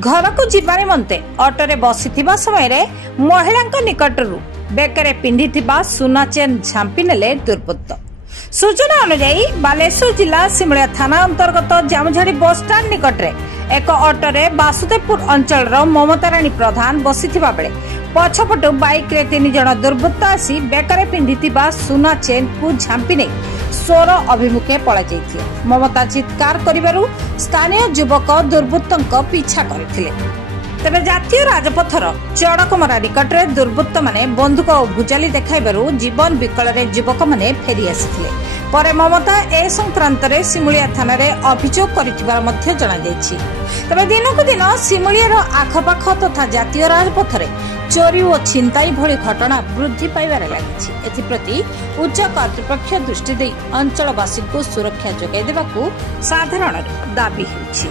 घर को जीवा निमंते ऑटोरे बसिथिबा समय महिला निकटरू बेकरे पिंधिथिबा सुना चेन झांपी नेले दुर्बृत्त। सूचना अनुसार बालेश्वर जिला सिमलिया थाना अंतर्गत जामुझाड़ी बस स्टाण्ड निकटरे एक ऑटोरे वासुदेवपुर अंचल ममता राणी प्रधान बसिथिबा बेले पछपटु बाइक रे 3 जण दुर्बृत्त आसी बेकरे पिंधिथिबा सुना चेन को झांपी नै सोर अभिमुखे पळा जाइथिले। ममता चित्कार करिबारु स्थानीय युवक दुर्बृत्तक पीछा करथिले। तेबे जातीय राजपथर चड़कमरा निकटरे दुर्बृत्त माने बंदूक और भुजाली देखाइबारु जीवन विकल रे युवक माने फेरी आसिथिले। परे ममता ए संक्रांत रे सिमुलिया थाना रे अभियोग करिथिबार मध्य जणा जायछि। तबे दिनकु दिन सिमुलियार आखपाख तथा जातीय राजपथरे चोरी और छिनताई भली घटना वृद्धि पाइबार लागिछि। एथिप्रति उच्च कर्तृपक्ष दृष्टि देई अंचलवासी को सुरक्षा जोगाई देबाकू साधारण दाबी होछि।